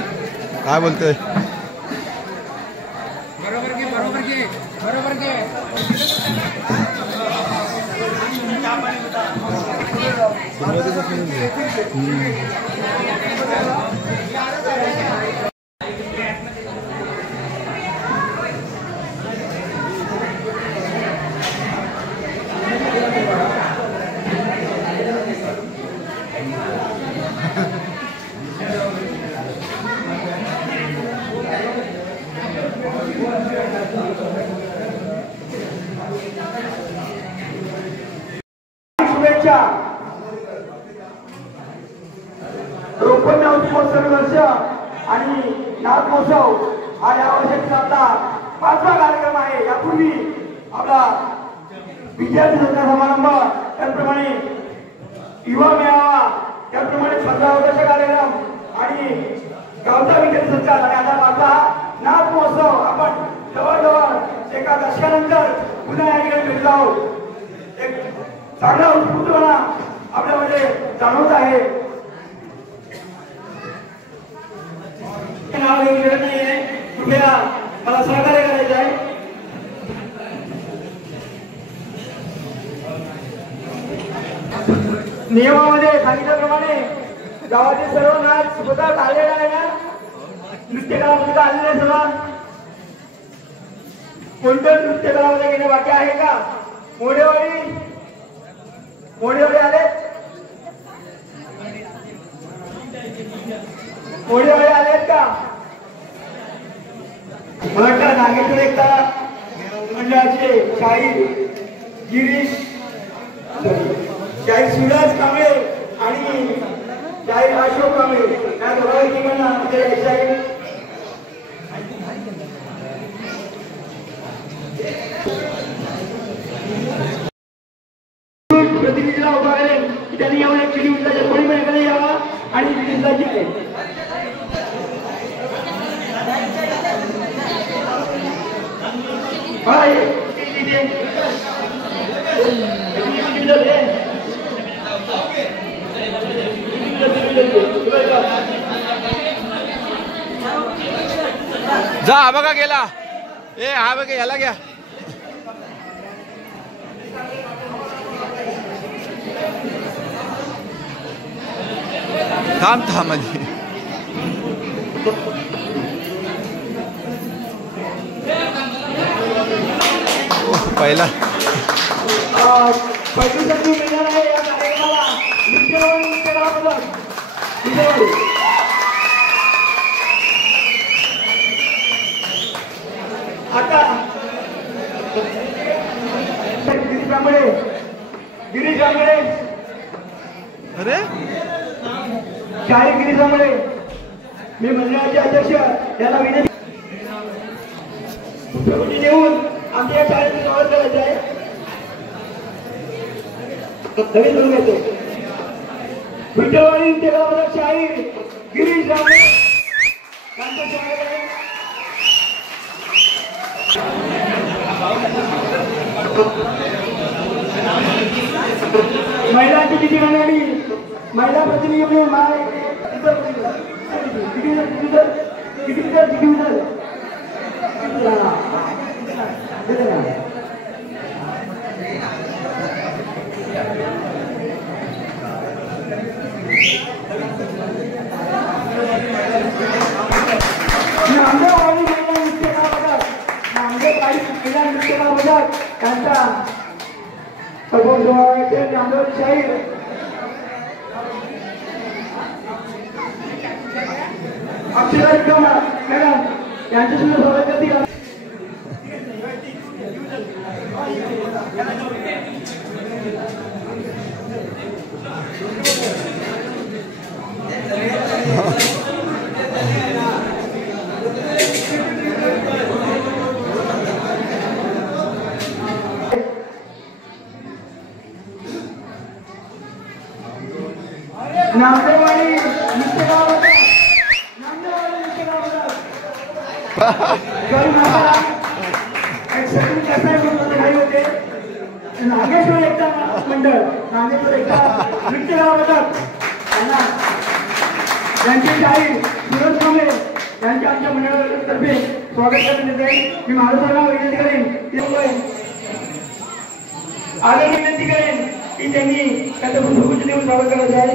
काय बोलतोय? बरोबर घे बरोबर घे बरोबर घे. शुभेच्छा. रोपण महोत्सव वर्ष आणि नाथ महोत्सव हा या वर्षाचा आपला 5वा कार्यक्रम आहे. यापूर्वी आपला विद्यार्थी सत्कार समारंभ, त्याप्रमाणे युवा मेळावा, त्याप्रमाणे 15 वर्षाचा कार्यक्रम आणि गावचा विद्यार्थी सत्कार आणि आता 5वा नाथ महोत्सव. आपण जवळजवळ एका दशकानंतर पुन्हा या ठिकाणी भेटलो आहोत. एक चांगला उत्स्फूर्तपणा आपल्यामध्ये जाणवत आहे. नाव घेऊ शकत नाहीये, कृपया मला सहकार्य करायचं आहे. नियमामध्ये सांगितल्याप्रमाणे गावातील सर्व नाच स्वतः आलेला आहे ना. नृत्य कलामध्ये आलेले आहे सर्व. कोणतं नृत्य कलामध्ये घेणे बाकी आहे का? मोडेवाडी आले, मोडेवाडी आलेत का? मला वाटतं नागेश्वर एकता मंडळाचे शाहीर गिरीश, शाहीर सुरज कांबळे आणि शाहीर अशोक कांबळे या दोघांना प्रतिनिधीला उभा करेल की त्यांनी येऊन ऍक्च्युली उठल्याच्या थोडी वेळाकडे यावा आणि जिल्ह्याची आहे. जा हा बघा गेला. ए हा बघा याला घ्या. थांब थांब आधी. पहिला पहिली संधी मिळणार आहे या कार्यक्रमाला. आता गिरीश कांबळे अरे शाहीर गिरीश कांबळे, मी मंडळाचे अध्यक्ष, याला विनंती देऊन आमच्या या शाळेचं स्वागत करायचं आहे. नवीन सुरू घेतो. विठ्ठलवाडी नृत्यकला शाहीर गिरीश कांबळे यांचं स्वागत आहे. महिलांची किती मंडळी, महिला प्रतिनिधी त्यांचा नामदेव शाहीर अक्षरा मॅडम यांच्या सुद्धा स्वागत करतील. नामदेवाडी नृत्य गावात नागेश्वर एकता मंडळ, नागेश्वर एकता नृत्य गावात त्यांची शाहीर सुरज कांबळे यांच्या आमच्या मंडळातर्फे स्वागत करण्यात येत आहे. मी महाराजांना विनंती करेन आगे विनंती करेन की त्यांनी त्यांच्या पुस्तकाचे देऊन स्वागत करायचे आहे.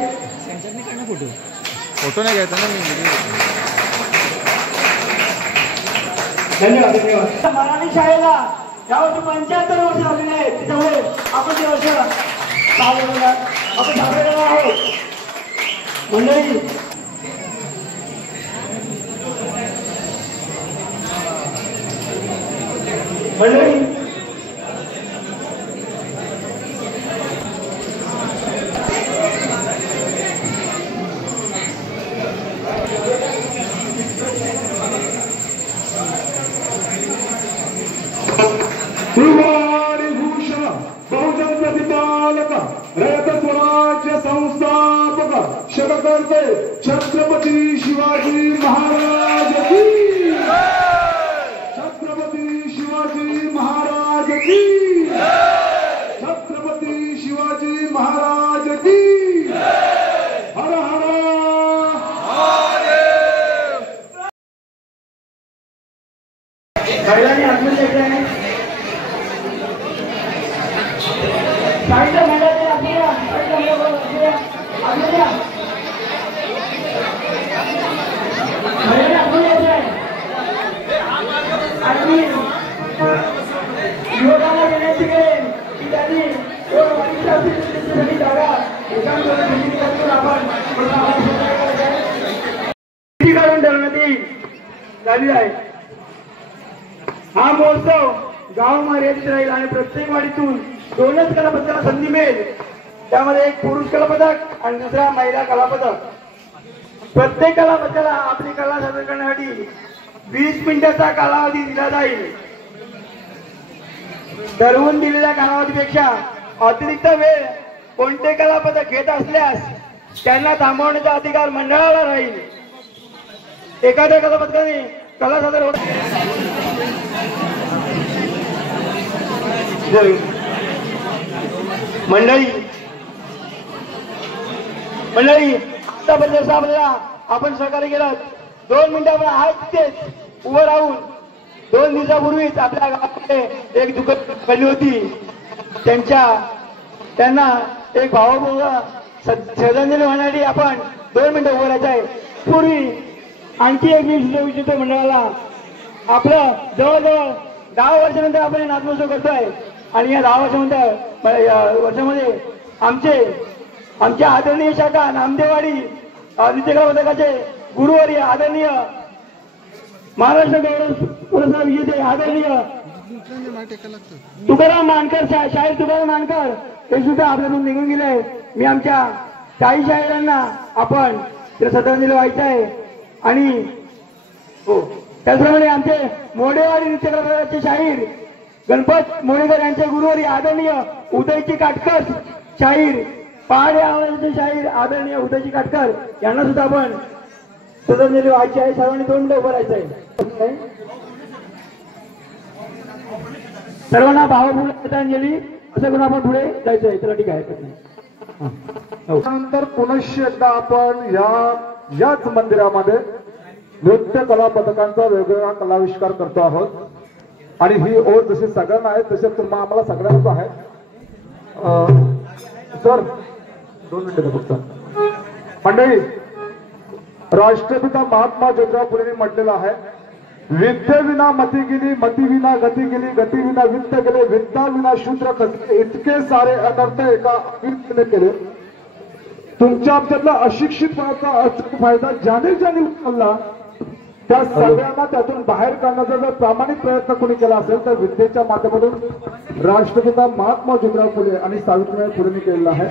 फोटो नाही घ्यायचा ना मी. धन्यवाद धन्यवाद. मराठी शाळेला यावर्षी 75 वर्ष झालेली आहेत. त्याच्यामुळे आपण ते वर्ष आपण साजरे आहोत. मंडळी भूषण बहुजन प्रतिपालक रयत स्वराज्य संस्थापक शतकर्ते छत्रपती शिवाजी महाराज की. छत्रपती शिवाजी महाराज की. छत्रपती शिवाजी महाराज की. हर हर महिलांनी आत्महत्या आहे. साहित्य मंडळाचे आपल्याला आणि युवकांना विनंती करेन की त्यांनी जागा आपण काढून ठरवण्यात येईल झाली आहे. हा महोत्सव गाव मर्यादित राहील आणि प्रत्येक वाडीतून 2च कलापथकाला संधी मिळेल. त्यामध्ये एक पुरुष कलापथक आणि दुसरा महिला कलापथक. प्रत्येक कलापथकाला आपली कला सादर करण्यासाठी 20 मिनिटाचा कालावधी दिला जाईल. ठरवून दिलेल्या कालावधीपेक्षा अतिरिक्त वेळ कोणते कलापथक घेत असल्यास त्यांना थांबवण्याचा अधिकार मंडळाला राहील. एखाद्या कलापथकाने कला सादर होत मंडळी आतापर्यंत आपल्याला आपण सहकार्य केलं. 2 मिनिटं आपण आज तिथेच उभं राहून 2 दिवसापूर्वीच आपल्या गावामध्ये एक दुःखद घडली होती. त्यांना एक भावपूर्ण श्रद्धांजली होण्यासाठी आपण 2 मिनिटं उभं राहायचं आहे. पूर्वी आणखी एक विशिष्ट मंडळाला आपलं जवळजवळ 10 वर्षानंतर आपण नाथमहोत्सव करतोय. आणि या 10 वर्षामध्ये आमच्या आदरणीय शाखा नामदेवाडी नृत्यकला पथकाचे गुरुवर्य आदरणीय महाराष्ट्र गौरव पुरस्कार विजेते आदरणीय तुकाराम मानकर शाहीर तुकाराम मानकर हे सुद्धा आपल्यातून निघून गेले. मी आमच्या काही शाहिरांना आपण श्रद्धांजली व्हायचं आहे. आणि हो त्याचप्रमाणे आमचे मोडेवाडी नृत्यकला पथकाचे शाहीर गणपत मोडेकर यांचे गुरुवारी आदरणीय उदयजी काटकर शाहीर पहाडे आवाजाचे शाहीर आदरणीय उदयजी काटकर यांना सुद्धा आपण श्रद्धांजली व्हायची आहे. सर्वांनी 2 मिनिटं उभं राहायचं आहे. सर्वांना भावपूर्ण श्रद्धांजली असं करून आपण पुढे जायचं आहे. चला ठीक आहे. नंतर पुनश्च एकदा आपण याच मंदिरामध्ये नृत्य कला पथकांचा वेगवेगळा कलाविष्कार करतो आहोत. आणि ही ओढ जशी सगळ्यांना आहे तसे तुम्हाला आम्हाला सगळ्यांनाच आहे. सर 2 मिनिटं फक्त. मंडळी राष्ट्रपिता महात्मा ज्योतिराव फुलेंनी म्हटलेलं आहे विद्येविना मती गेली मती विना गती गेली गती विना वित्त गेले वित्ता विना शूद्र खचले इतके सारे अनर्थ एका अविद्येने केले. तुमच्या आमच्यातला अशिक्षितपणाचा अचूक फायदा ज्याने उचलला त्या सगळ्यांना त्यातून बाहेर काढण्याचा जर प्रामाणिक प्रयत्न कोणी केला असेल तर विद्येच्या माध्यमातून राष्ट्रपिता महात्मा ज्योतिराव फुले आणि सावित्रीबाई फुलेंनी केलेला आहे.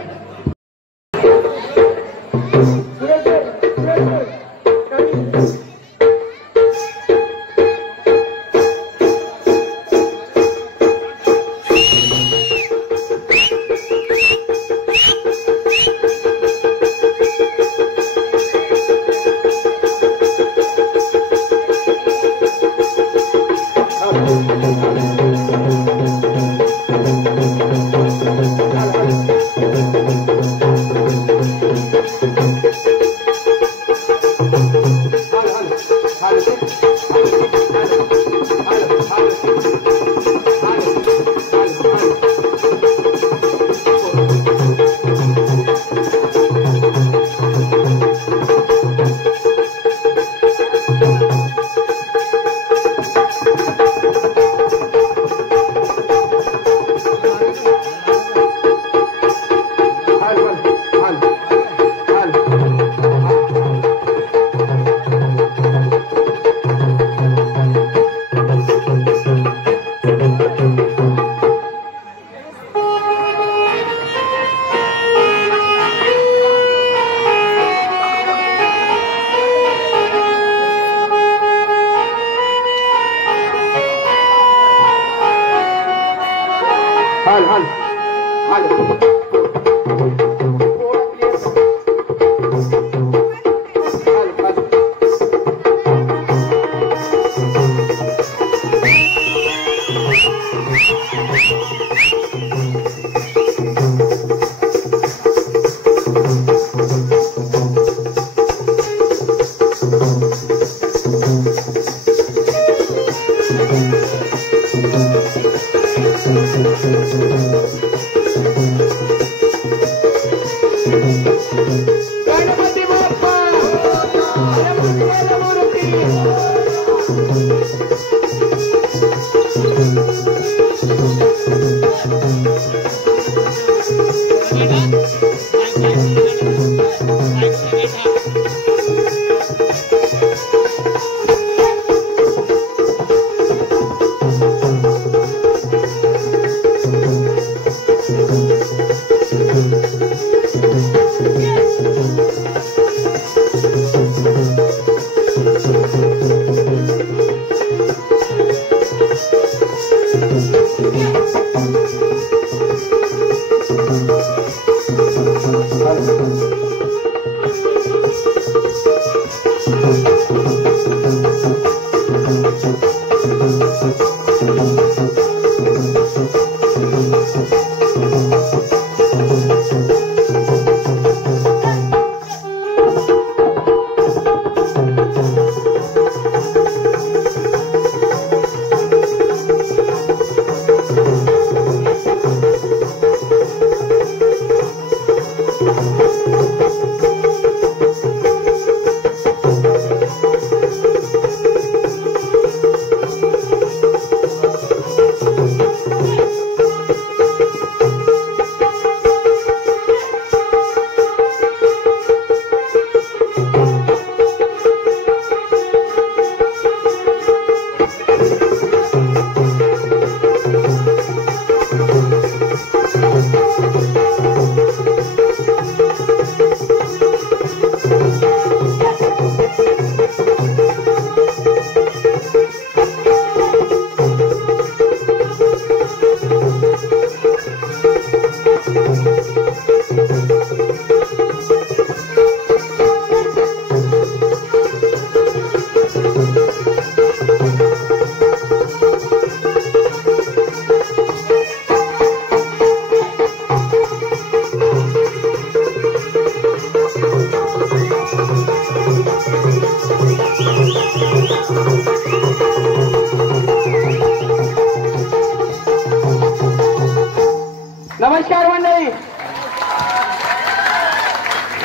नमस्कार मंडळी.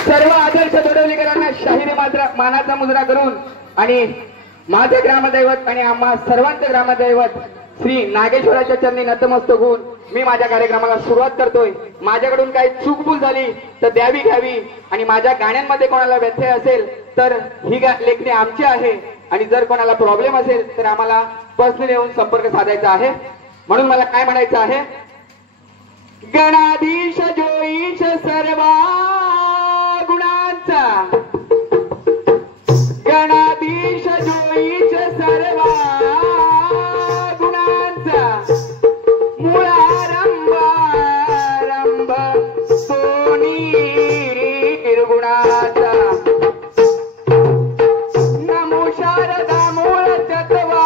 सर्व आदर्श दोडवलीकरांना शाहिरी मानाचा मुजरा करून आणि माझे ग्रामदैवत आणि आम्हा सर्वांचे ग्रामदैवत श्री नागेश्वराच्या चरणी नतमस्तक होऊन मी माझ्या कार्यक्रमाला सुरुवात करतोय. माझ्याकडून काही चूकभूल झाली तर द्यावी घ्यावी आणि माझ्या गाण्यांमध्ये कोणाला व्यत्यय असेल तर ही लेखणी आमची आहे आणि जर कोणाला प्रॉब्लेम असेल तर आम्हाला पर्सनली येऊन संपर्क साधायचा आहे. म्हणून मला काय म्हणायचं आहे, गणाधीश जोईश सर्वा गुणांचा, गणाधीश जोईश सर्वा गुणांचा, मुळारंभ आरंभ सोनी निर्गुणाचा, नमो शारदा मूळ तत्वा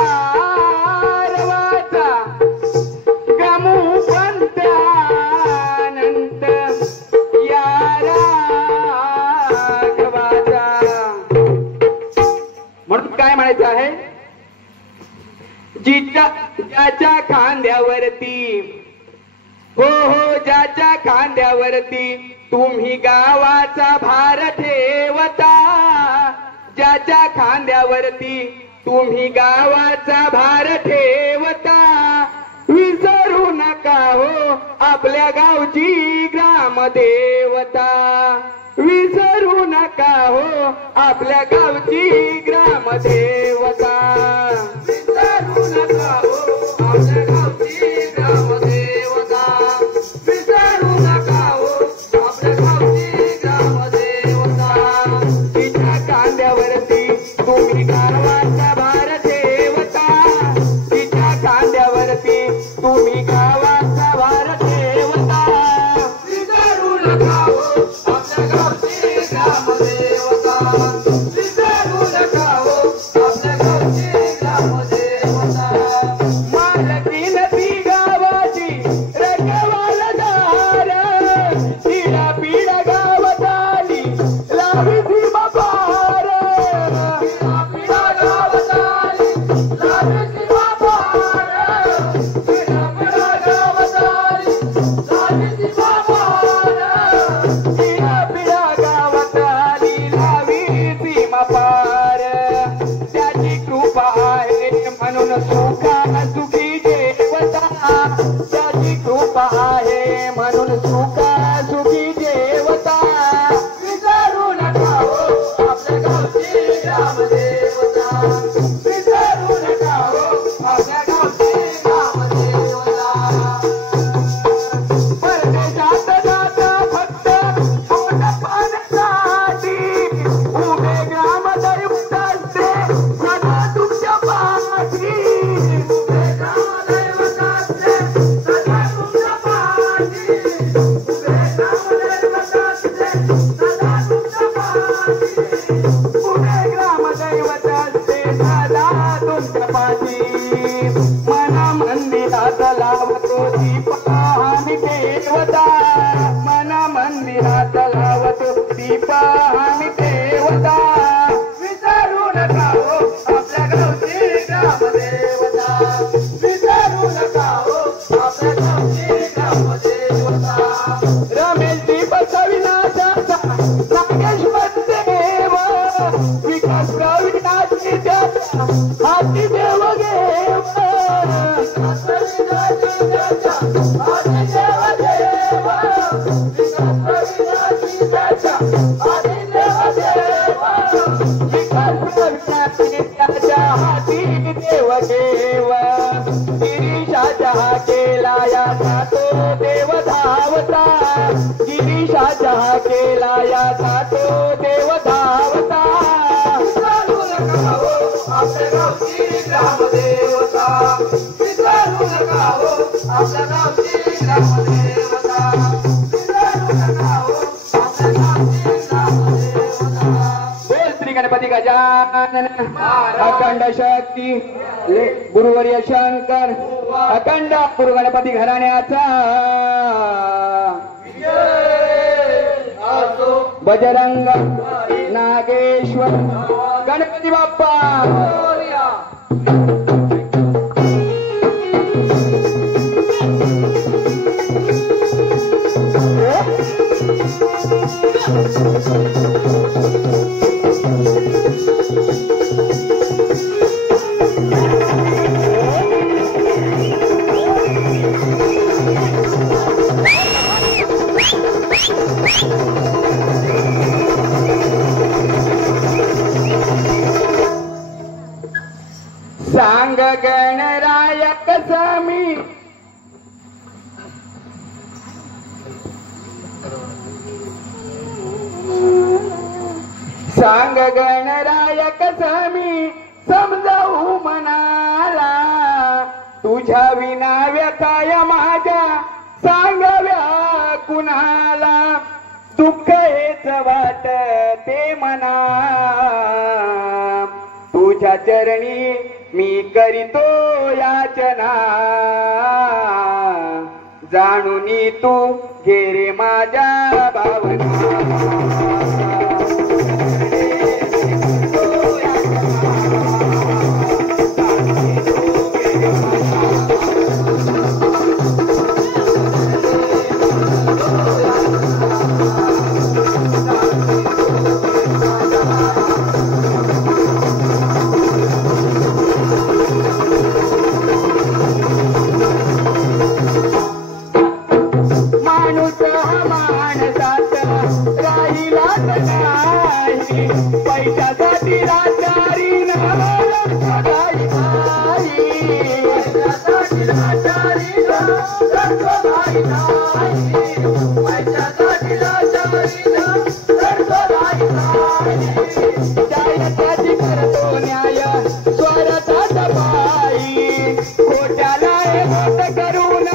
आहे. ज्याच्या खांद्यावरती हो हो ज्याच्या खांद्यावरती तुम्ही गावाचा भार ठेवता, ज्याच्या खांद्यावरती तुम्ही गावाचा भार ठेवता, विसरू नका हो आपल्या गावची ग्रामदेवता, विसरू नका हो आपल्या गावची ग्रामदेवता, विसरू नका हो आपल्या गावची ग्रामदेवता, विसरू नका हो आपल्या गावची ग्रामदेवता. तिच्या कांद्यावरती तुम्ही गावाचा भार ठेवता, तिच्या कांद्यावरती तुम्ही गावाचा भार ठेवता, विसरू नका हो आपल्या गावची ग्रामदेवता, विसरू नका हो आपल्या गावची ग्रामदेवता. मालकी नदी गावाची रंगवालदार, पिढा पिढा गावात आली लावी भीमा पार, पिढा हाती देव घेव त्याच्या हाती देव घेव गिरीशाच्या केला याचा तो देव धावता गिरीशाच्या केला याचा तो देव धावता आपल्या गावची ग्रामदेवता विसरू नका हो आपल्या गावची ग्रामदेवता विसरू नका हो आपल्या गावची ग्रामदेवता बोल श्री गणपती गजानन अखंड शक्ती गुरुवर्य शंकर अखंड गुरु गणपती घराण्याचा बजरंग नागेश्वर गणपती बाप्पा सांग गणराय कसा मी सांग गणराय कसा मी समजावू मनाला तुझ्या विना व्यथाय माझ्या सांगाव्या कुणाला दुःख हेच वाटते मना तुझ्या चरणी मी करीतो याचना जाणूनी तू घे रे माझ्या भावना माणूस माणसात राहिलाच नाही पैशासाठी लाचारी पैशासाठी लाचारी त्याची करतो न्याय स्वराचा बाई खोट्याला हे मोठ करून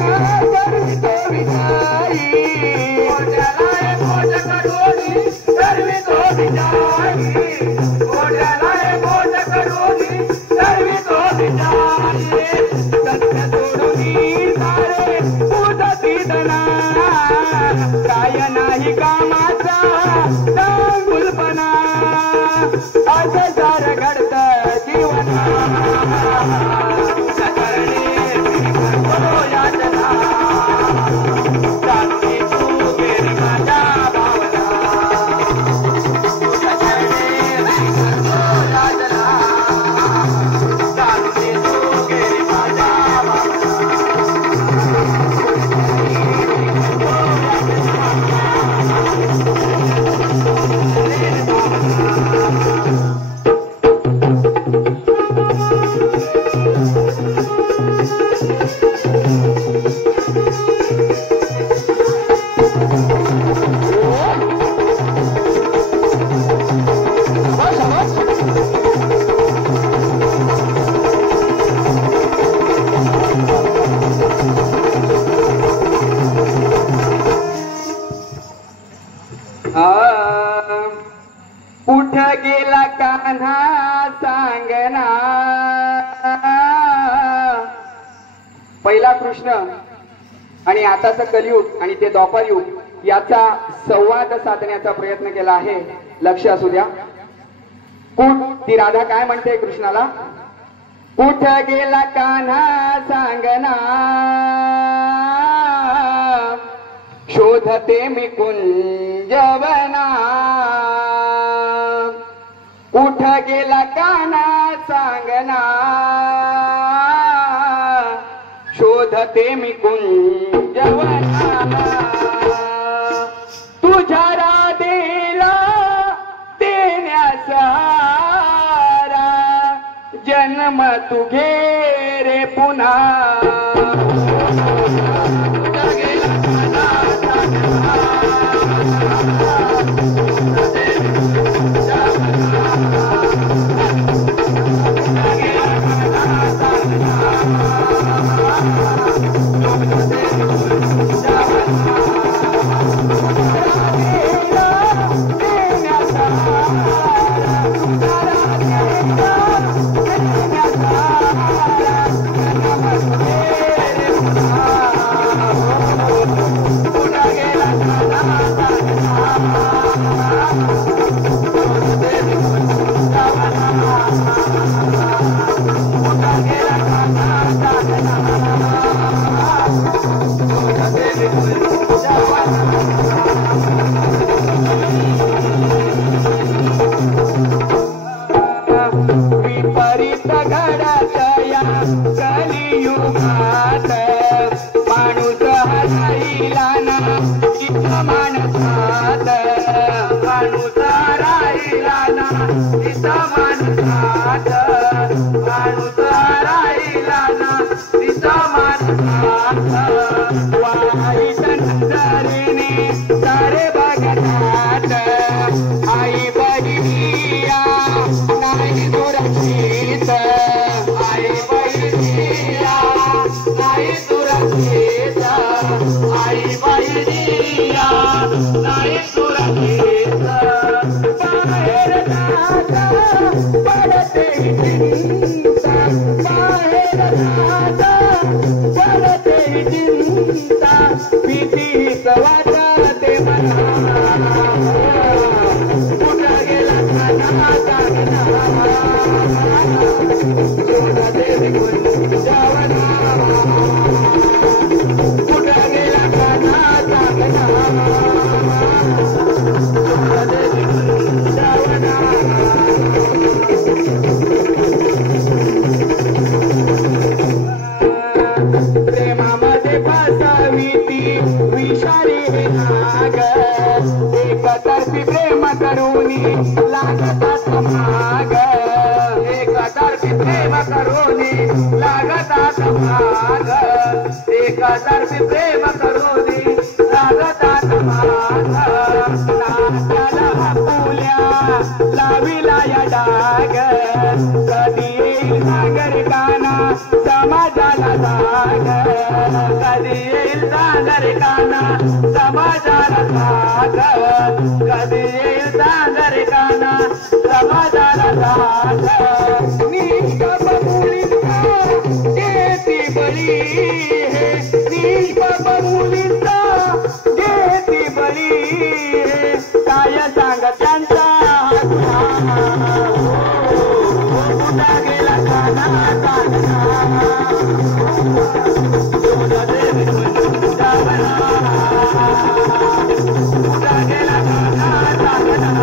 करवितो विनाई खोट्याला हे मोठ करून करवितो विनाई खोट्याला हे मोठ करून करवितो विनाई सत्य सोडून सारे उदती दना काय नाही कामाचा गुलपणा असं सार घडत जीवना कुठं गेला कान्हा सांगना पहिला कृष्ण आणि आताचं कलियुग आणि ते द्वापर युग याचा संवाद साधण्याचा प्रयत्न केला आहे. लक्ष असू द्या. ती राधा काय म्हणते कृष्णाला, कुठं गेला कान्हा सांगना शोधते मी कुंजवना कुठं गेला गाना सांगना शोधते मी कुंजवना तुझ्या राधेला देण्यास हारा जन्म तू घे रे पुन्हा विपरीत घडत या कलियुगात माणूस हराईला ना इथं माणसात माणूस हराईला ना इथं माणसात माणूस हराईला ना इथं माणसात वाईट नजरेने सारे बघतात आई बहिणीया नाही सुरक्षित आई बहिणीया नाही सुरक्षित आई बहिणीया नाही सुरक्षित बाहेर जाता पडते चिंता बाहेर जाता पडते चिंता भीतीच वाटते मना कुठं गेला खाना कागना सोना देवी गुंजावना कुठं गेला खाना कागना सोना देवी गुंजावना प्रेमामध्ये फसावी ती विषारी हे नाग एकतर्फी प्रेम करूनी लागतात माग एकतर्फी प्रेम करूनी लागतात माग एकतर्फी प्रेम करूनी लागतात माग नात्याला आपुल्या लाविला या डाग कधी येईल नागरिकांना समाजाला जाग कधी येईल नागरिकांना समाजाला जाग कधी येईल नागरिकांना समाजाला जाग निष्पाप मुलींचा देती बळी हे निष्पाप मुलींचा देती बळी हे काय सांग त्यांचा कुठा गेला खाना कागना सोना देवी गुंजावना कुठा गेला खाना कागना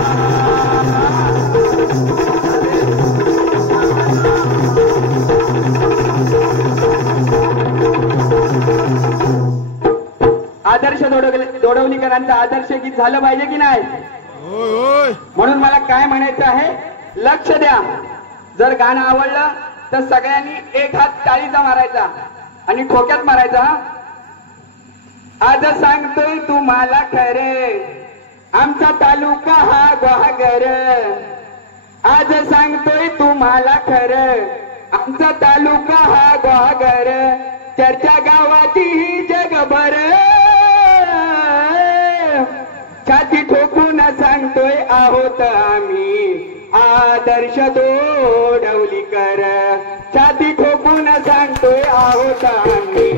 आदर्श दोडवलीकरांचा आदर्श गीत झालं पाहिजे की नाही म्हणून मला काय म्हणायचं आहे लक्ष द्या जर गाणं आवडलं तर सगळ्यांनी एक हात टाळीचा मारायचा आणि ठोक्यात मारायचा आज सांगतोय तुम्हाला खरे आमचा तालुका हा ग्वागर आज सांगतोय तुम्हाला खरं आमचा तालुका हा ग्वागर चर्चा गावाची ही जगभर छाती ठोकून सांगतोय आहोत आम्ही आदर्श दोडवलीकर छाती ठोकून सांगतोय आहोत आम्ही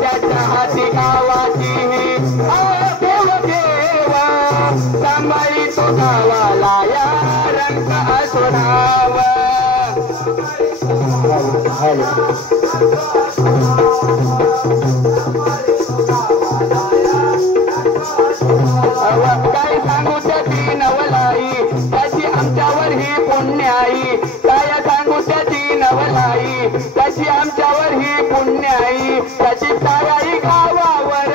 त्याच्या हाती गावाची देव देवा सांभाळी तो गावाला या रंग असोडावा काय सांगू त्याची नवलाई त्याची आमच्यावर ही पुण्याई काय सांगू त्याची नवलाई त्याची आमच्यावर ही पुण्याई त्याची ताई गावावर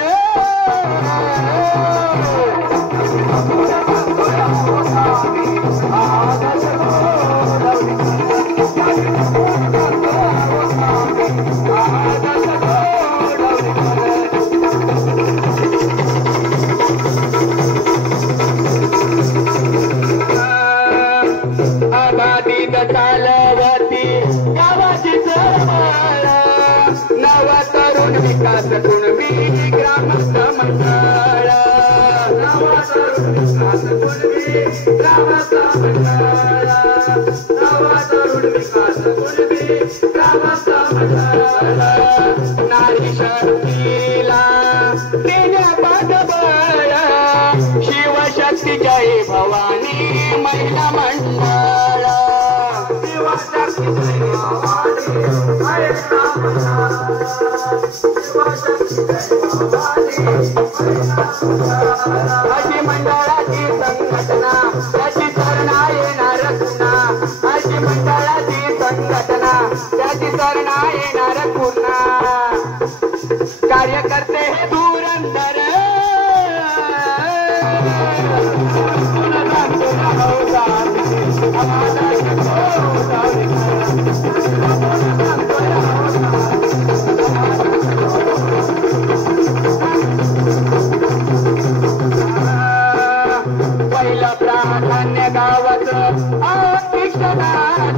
आबादीत चालवती गावाची चळवळ नव तरुण विकास कुणबी ग्रामस्थ मंडळ नव तरुण विकास कुणबी ग्रामस्थ मंडळ नव तरुण विकास कुणबी ग्रामस्थ मंडळ नारी शक्तीला देण्या पाठबळ शिवशक्ती जय भवानी महिला मंडळ शिवशक्ती जय भवानी महिला मंडळ शिवशक्ती जय भवानी अशी मंडळाची संघटना त्याची चरणा येणार पुन्हा अशी मंडळाची संघटना त्याची चरणा येणार पुन्हा कार्यकर्ते हे धुरंधर पहिलं प्राधान्य गावाचं शिक्षणात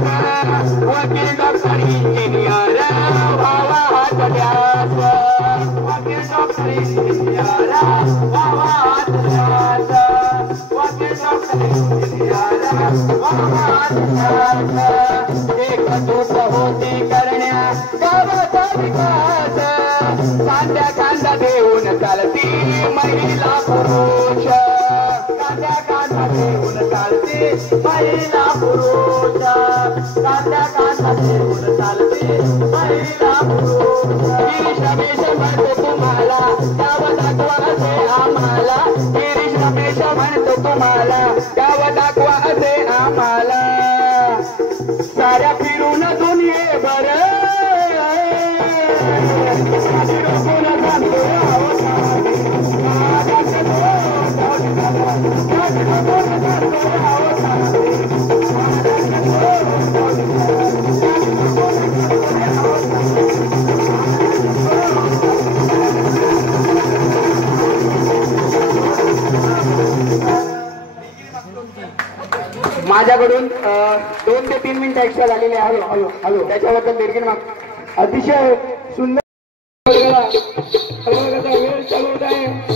वकील डॉक्टर इंजिनियर व्हावा हात द्यास वकील डॉक्टर इंजिनियर व्हावा हात द्यास वकील डॉक्टर इंजिनियर व्हावा हात द्यास एकजूट होती करण्या गावाचा विकास कांद्या कांदा देऊन चालती महिला पुरुष कांद्या कांदा देऊन चालते महिला पुरुष कांद्या कांदा देऊन चालते महिला पुरुष गिरीश रमेश म्हणतो तुम्हाला त्यावर दाखवा असे आम्हाला गिरीश रमेश म्हणतो तुम्हाला त्यावर दाखवा असे आम्हाला साऱ्या फिरून दुनिये बरं माझ्याकडून 2 ते 3 मिनिटं एक्स्ट्रा झालेले आहे. हॅलो त्याच्याबद्दल दीर्घ अतिशय सुंदर वेळ चालू होत आहे.